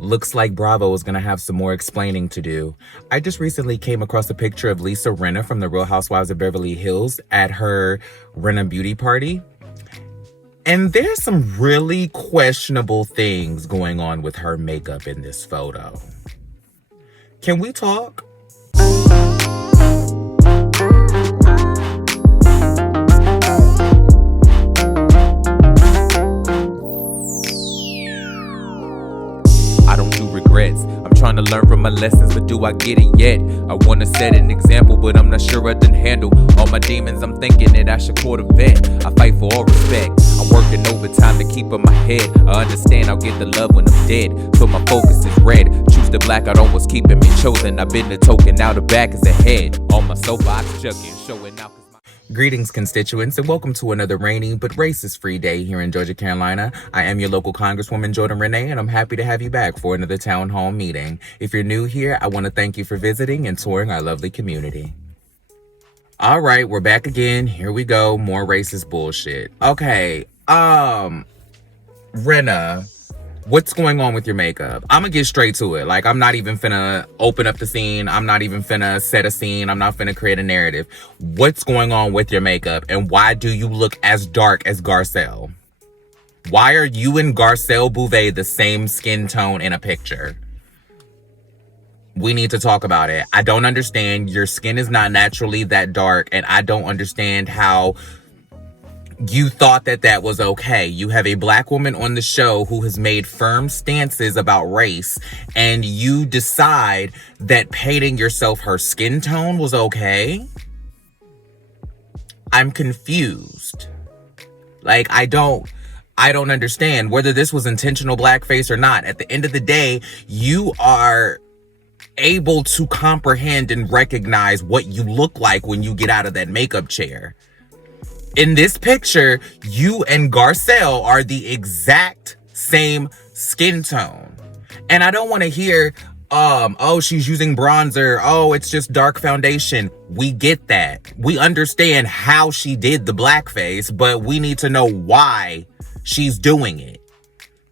Looks like Bravo is going to have some more explaining to do. I just recently came across a picture of Rinna from the Real Housewives of Beverly Hills at her Rinna beauty party. And there's some really questionable things going on with her makeup in this photo. Can we talk? I don't do regrets. I'm trying to learn from my lessons, but do I get it yet? I wanna set an example, but I'm not sure I can handle all my demons. I'm thinking that I should court a vet. I fight for all respect. I'm working overtime to keep in my head. I understand I'll get the love when I'm dead, so my focus is red. Choose the black out on what's keeping me chosen. I've been the token, now the back is ahead. On my soapbox, chucking, showing out. Greetings, constituents, and welcome to another rainy but racist-free day here in Georgia, Carolina. I am your local Congresswoman, Jordan Renee, and I'm happy to have you back for another town hall meeting. If you're new here, I want to thank you for visiting and touring our lovely community. All right, we're back again. Here we go. More racist bullshit. Okay, Rinna, what's going on with your makeup? I'm gonna get straight to it. Like, I'm not even finna open up the scene. I'm not even finna set a scene. I'm not finna create a narrative. What's going on with your makeup, and why do you look as dark as Garcelle? Why are you and Garcelle Bouvet the same skin tone in a picture? We need to talk about it. I don't understand. Your skin is not naturally that dark, and I don't understand how you thought that that was okay. You have a black woman on the show who has made firm stances about race, and you decide that painting yourself her skin tone was okay? I'm confused. Like, I don't understand whether this was intentional blackface or not. At the end of the day, you are able to comprehend and recognize what you look like when you get out of that makeup chair. In this picture, you and Garcelle are the exact same skin tone. And I don't want to hear, oh, she's using bronzer. Oh, it's just dark foundation. We get that. We understand how she did the blackface, but we need to know why she's doing it.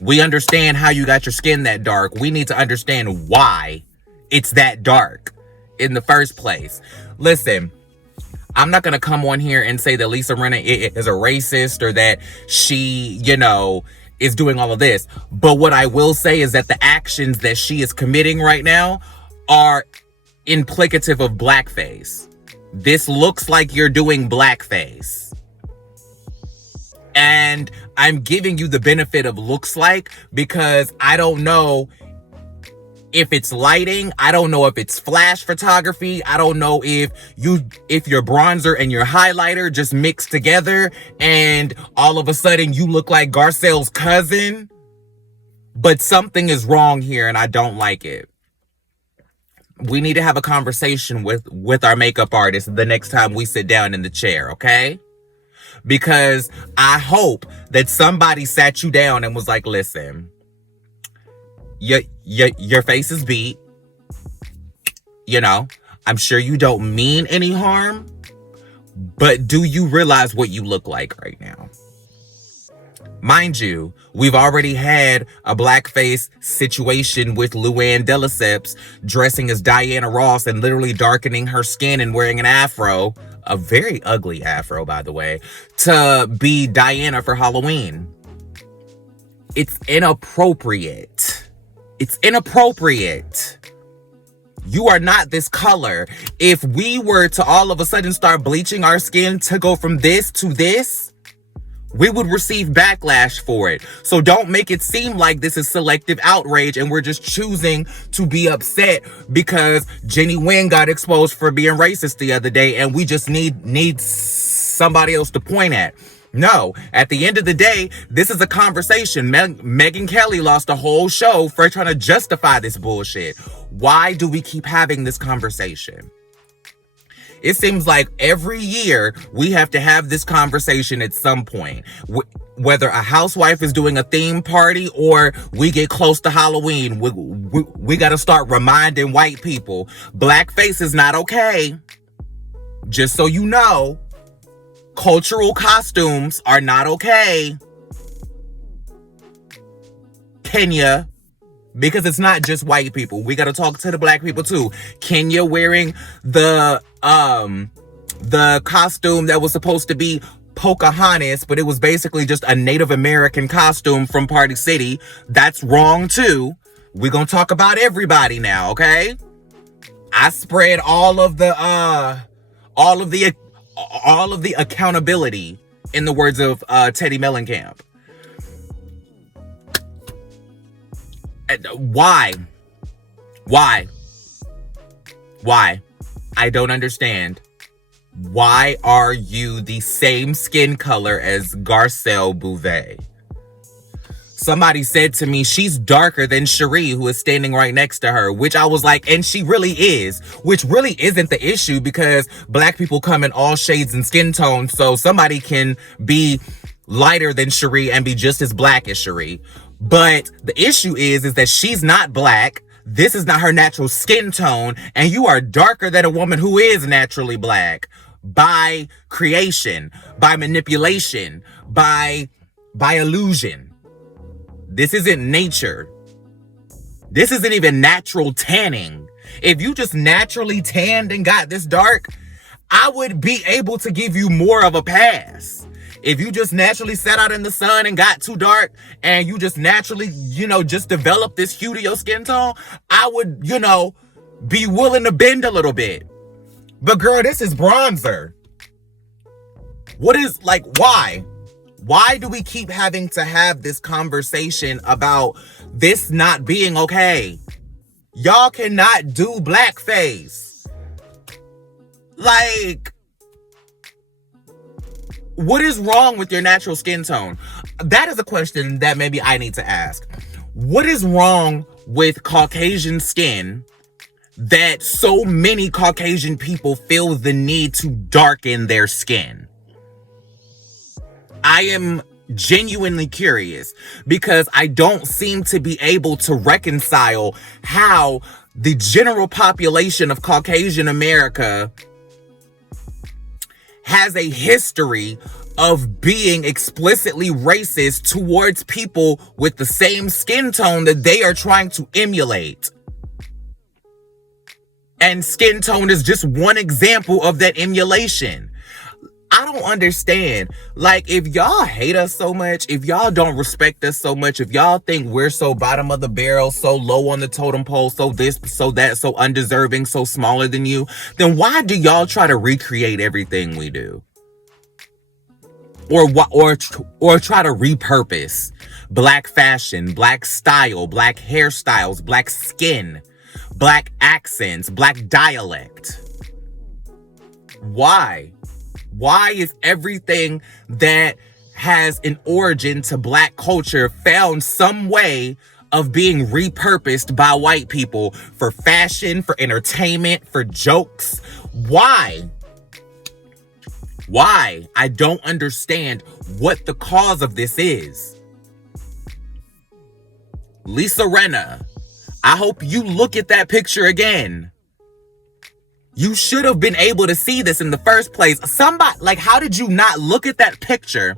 We understand how you got your skin that dark. We need to understand why it's that dark in the first place. Listen, I'm not going to come on here and say that Rinna is a racist or that she, is doing all of this. But what I will say is that the actions that she is committing right now are implicative of blackface. This looks like you're doing blackface. And I'm giving you the benefit of looks like because I don't know if it's lighting. I don't know if it's flash photography. I don't know if your bronzer and your highlighter just mixed together and all of a sudden you look like Garcelle's cousin. But something is wrong here and I don't like it. We need to have a conversation with our makeup artist the next time we sit down in the chair, okay? Because I hope that somebody sat you down and was like, listen, your face is beat. I'm sure you don't mean any harm, but do you realize what you look like right now? Mind you, we've already had a blackface situation with Luann de Lesseps dressing as Diana Ross and literally darkening her skin and wearing an afro, a very ugly afro, by the way, to be Diana for Halloween. It's inappropriate. It's inappropriate. You are not this color. If we were to all of a sudden start bleaching our skin to go from this to this, we would receive backlash for it. So don't make it seem like this is selective outrage and we're just choosing to be upset because Jennie Nguyen got exposed for being racist the other day and we just need somebody else to point at. No, at the end of the day, this is a conversation. Megyn Kelly lost a whole show for trying to justify this bullshit. Why do we keep having this conversation? It seems like every year we have to have this conversation at some point. Whether a housewife is doing a theme party or we get close to Halloween, we got to start reminding white people, blackface is not okay. Just so you know. Cultural costumes are not okay. Kenya, Because it's not just white people. We gotta talk to the black people too. Kenya wearing the costume that was supposed to be Pocahontas, but it was basically just a Native American costume from Party City. That's wrong too. We're gonna talk about everybody now, okay? I spread all of the accountability, in the words of Teddy Mellencamp. Why? I don't understand. Why are you the same skin color as Garcelle Bouvet? Somebody said to me, she's darker than Cherie, who is standing right next to her, which I was like, and she really is, which really isn't the issue because black people come in all shades and skin tones, so somebody can be lighter than Cherie and be just as black as Cherie. But the issue is that she's not black. This is not her natural skin tone, and you are darker than a woman who is naturally black by creation, by manipulation, by illusion. This isn't nature. This isn't even natural tanning. If you just naturally tanned and got this dark, I would be able to give you more of a pass. If you just naturally sat out in the sun and got too dark and you just naturally, just developed this hue to your skin tone, I would, be willing to bend a little bit. But girl, this is bronzer. Why? Why do we keep having to have this conversation about this not being okay? Y'all cannot do blackface. What is wrong with your natural skin tone? That is a question that maybe I need to ask. What is wrong with Caucasian skin that so many Caucasian people feel the need to darken their skin? I am genuinely curious because I don't seem to be able to reconcile how the general population of Caucasian America has a history of being explicitly racist towards people with the same skin tone that they are trying to emulate. And skin tone is just one example of that emulation. I don't understand. If y'all hate us so much, if y'all don't respect us so much, if y'all think we're so bottom of the barrel, so low on the totem pole, so this, so that, so undeserving, so smaller than you, then why do y'all try to recreate everything we do? Or try to repurpose black fashion, black style, black hairstyles, black skin, black accents, black dialect? Why? Why is everything that has an origin to black culture found some way of being repurposed by white people for fashion, for entertainment, for jokes? Why? Why? I don't understand what the cause of this is. Lisa Rinna, I hope you look at that picture again. You should have been able to see this in the first place. How did you not look at that picture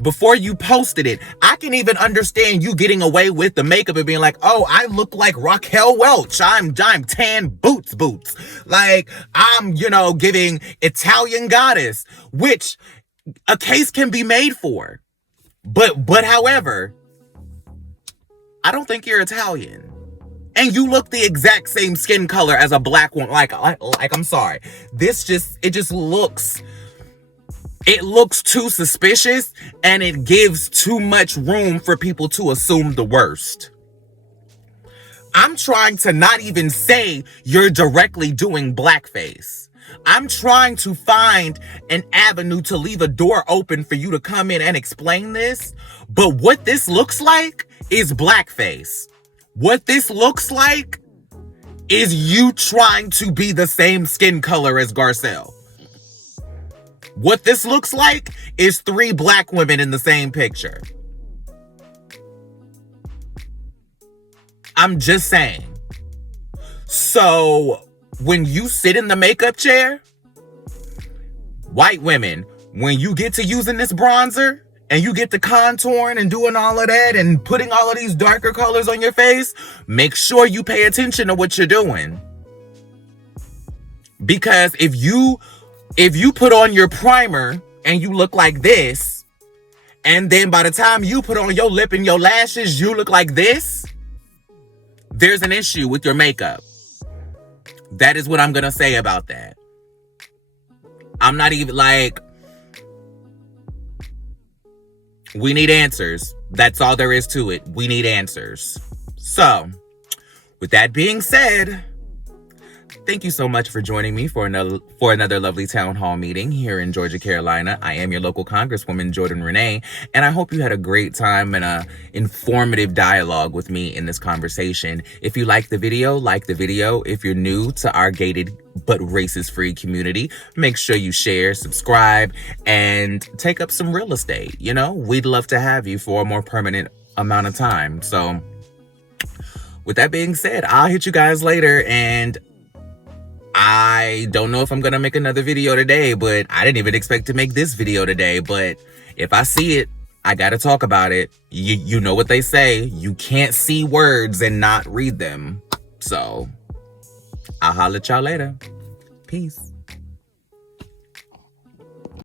before you posted it? I can even understand you getting away with the makeup and being like, oh, I look like Raquel Welch. I'm tan boots. I'm, giving Italian goddess, which a case can be made for. But however, I don't think you're Italian. And you look the exact same skin color as a black woman. I'm sorry. It looks too suspicious, and it gives too much room for people to assume the worst. I'm trying to not even say you're directly doing blackface. I'm trying to find an avenue to leave a door open for you to come in and explain this. But what this looks like is blackface. What this looks like is you trying to be the same skin color as Garcelle. What this looks like is 3 black women in the same picture. I'm just saying. So, when you sit in the makeup chair, white women, when you get to using this bronzer and you get the contouring and doing all of that and putting all of these darker colors on your face, make sure you pay attention to what you're doing. Because if you put on your primer and you look like this, and then by the time you put on your lip and your lashes, you look like this, there's an issue with your makeup. That is what I'm going to say about that. I'm not even like, we need answers. That's all there is to it. We need answers. So, with that being said, thank you so much for joining me for another lovely town hall meeting here in Georgia, Carolina. I am your local Congresswoman, Jordan Renee, and I hope you had a great time and a informative dialogue with me in this conversation. If you like the video, like the video. If you're new to our gated but racist-free community, make sure you share, subscribe, and take up some real estate. You know, we'd love to have you for a more permanent amount of time. So, with that being said, I'll hit you guys later, and I don't know if I'm going to make another video today, but I didn't even expect to make this video today. But if I see it, I got to talk about it. You know what they say. You can't see words and not read them. So I'll holler at y'all later. Peace.